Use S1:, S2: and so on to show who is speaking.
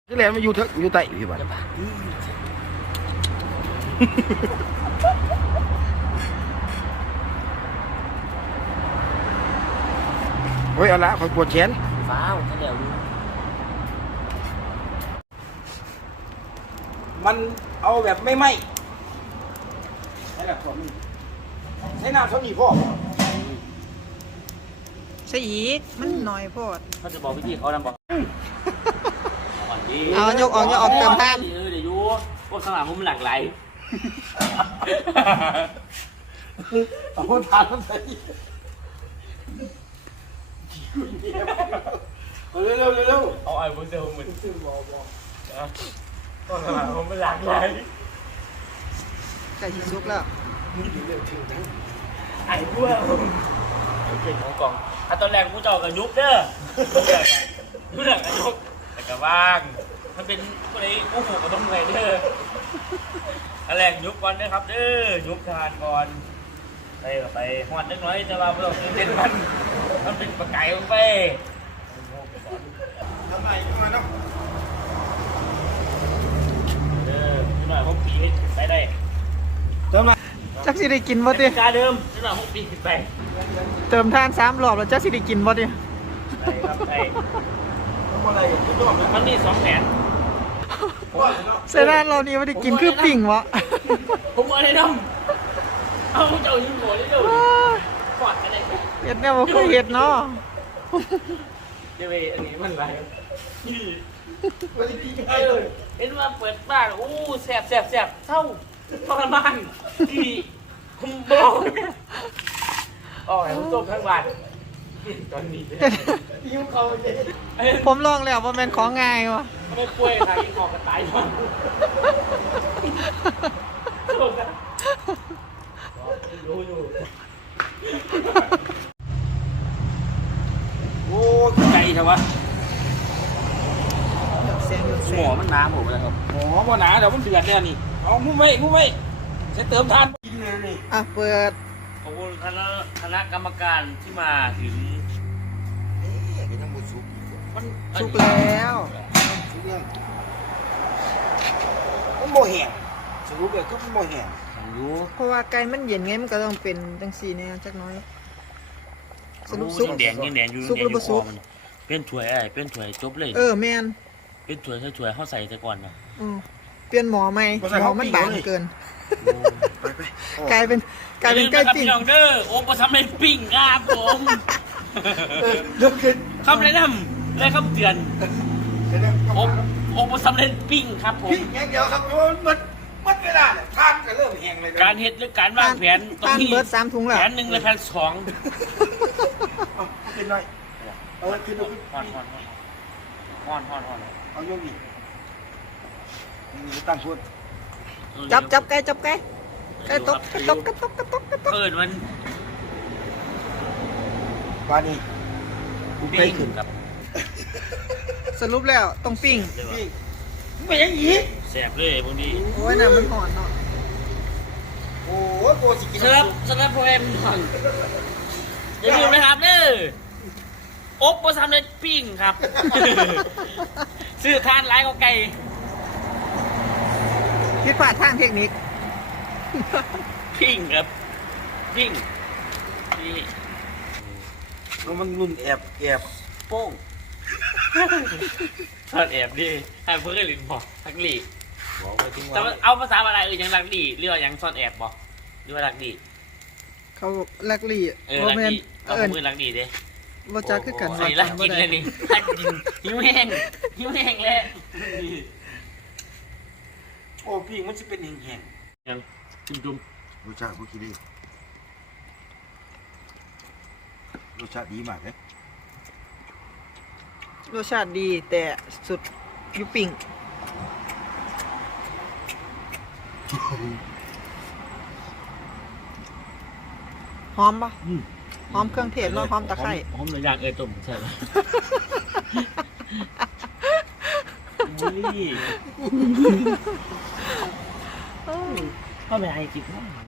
S1: ที่แรกมันอยู่เถอะอยู่ใต้พี่บ้านเฮ้ยเอาละคอยปวดแขน
S2: ฟ้าวถ้าเดี๋ยวดู
S1: มันเอาแบบไม่ไหมใช่แบบผมใช้น้ำเท่านี้พ่อ
S3: ใช่อีกมันหน่อยโพด
S2: เขาจะบอกวิธีเขาทำบอกก่อนดี
S3: เอายกออกเติมท่าน
S2: เดี๋ยวยูพวกข้างหลังมันหลากหลาย
S1: เอาคนทานมันใส่เร็ว
S2: เอาไอ้พวกเซลล์มันพวกข้างหลังมันหลากหลาย
S3: ไก่ชิ้นซุกแล้ว
S2: ไอ้พวกเก่งของกองตอนแรกกูจะเอากับยุบเด้อยุบกับยุบแต่ก็ว่างมันเป็นคนไอ้โอ้โหก็ต้องไงเด้อตอนแรกยุบก่อนเด้อครับเด้อยุบทานก่อนไปก็ไปหอดเล็กน้อยแต่ว่าเราเต้นมันเป็นปลาไก่ลงไป
S1: ทำไมขึ้นมาเนาะ
S2: นิดหน่อยพวกปีไปได้
S1: เติมอะไร
S3: จักสิได้กินบ่ติ
S2: การเดิมนิดหน่อยพวกปีไป
S3: เติมท่าน3 รอบแล้วจักสิได้กินบ่ติ
S2: ได้ครับได้
S1: ทำอะไรจะต้องนะ
S2: มันมี2 แผน
S3: เสร็จแล้วเรานี่บ่ได้กินคือปิ่งวะ
S2: ผมเอาได้น้ำเอาเจ้ายิงหัวได้ด้วยกอดกันได้
S3: เฮ็ดแนวบ่เคยเฮ็ดเนาะ
S2: เดี๋ยวอันนี้มันอะไรนี่
S1: ไม่ได้กินง่ายเลย
S2: เห็นว่าเปิดบ้านโอ้แสบเศร้าทรมานที่ผมบอกอ๋อไอ้ผมต้มทั้งบ้านตอนนี้
S1: ทิ้งเขาเลย
S3: ผมลองแล้วว่าแม่นของง่ายวะ
S2: ไม่ป่วยค่ะยิงออกกระต่ายนอนรู้อยู่
S1: โอ้
S2: ใจใช่ปะ
S3: เสียงอยู่
S2: ห
S3: แส
S2: มอง มันน้ำผมเลยครับ
S1: หมอบ่หนาเดี๋ยวมันเดือดเนี่ยนี่เอามุ้งไว้ใช้เติมทานกินเลยนี่
S3: อ่ะเปิด
S2: ขอบคุณคณะกรรมการที่มาถึง
S1: นี่เป็นน้ำมันสุก
S2: มัน
S3: สุกแล้ว
S1: สุกยังมันบ่แห้งสรุปเลยก็มันบ่แห้ง
S2: รู้
S3: เพราะว่าไก่มันเย็นไงมันก็ต้องเป็นจังซี่แน่จักหน้อยสรุปสุก
S2: ยังแดงอยู่
S3: สุกหรือบ่สุก
S2: เป็นถ้วยเป็นถ้วยจบเลย
S3: แม่น
S2: เป็นถ้วยใส่ถ้วยเขาใส่แต่ก่อนนะ
S3: เปลี่ยนหมอใหม่หมอมันบางเกิน
S1: ไป
S3: กลายเป็นไก่
S2: อย่า
S3: ปิ้ง
S2: ลืมนะครับพี่น้องเด้อโอ้ประทำเป็นปิ้งครับผม
S1: เริ่มขึ้น
S2: คำแนะนำและคำเตือนโอ้ประทำเป็นปิ้งครับผม
S1: พี่อย่างเดียวครับเพราะมันเวลาเนี่ยทานก็เริ่มแห้งเลย
S2: การเฮ็ดหรือการวางแผนต้อง
S3: ทาน
S2: มี
S3: เบิด3 ถุงแล้ว
S2: แผน1และแผน2
S1: เอาขึ้นหน่อยเอาขึ้น
S2: ฮ้อน
S1: เอาโยกีนี่ตั้งพูด
S3: จับไก่ไก่ตก
S2: เอิ้นมัน
S1: ว่านี่กูไป
S2: ปิ้ง
S1: ขึ้น
S2: ครับ
S3: สรุปแล้วต้องปิ้ง
S1: พี่ไม่ยังอีก
S2: แซ่บเลยพวกนี้
S3: โอ้ยน้ำมันหอนเนาะ
S1: โอ้ยโกสิกิน
S2: สำหรับโปรแกรมก่อนอย่าลืมนะครับเด้ออบประทำเป็นปิ้งครับ ซื้อทานหลายกว่าไก่
S3: ผิดพลาดทางเทคนิค
S2: ปิ้งครับปิ้งนี่
S1: แล้วมันรุ่นแอบ
S2: โป้งตอนแอบดิให้เพื่อนลินบอกทักลี
S1: บอกไปทิ้ง
S2: แต่
S1: ไว้
S2: เอาภาษาอะไรยังรักดีเรียกว่ายังซ่อนแอบบอกหรือว่ารักดี
S3: เขาลักลี่
S2: รัก
S3: แม่น
S2: ดีเอา
S3: เอิ้น
S2: มือรักดีเด้
S3: บ่จักคือกัน
S2: ใส่รักกินเลยนี่รักกินหิวแห้งแล้ว
S1: โอ้พี่มันจะเป็นแห้ง
S2: ยังจุ่ม
S1: รสชาติพวกคิดดีรสชาติดีมากเลย
S3: รสชาติดีแต่สุดอยู่ปิ้งหอมปะหอมเครื่องเทศเนาะหอมตะไคร้
S2: หอมเลยอยากต้มใช่ไหมพ่อแม่ไอ้กิน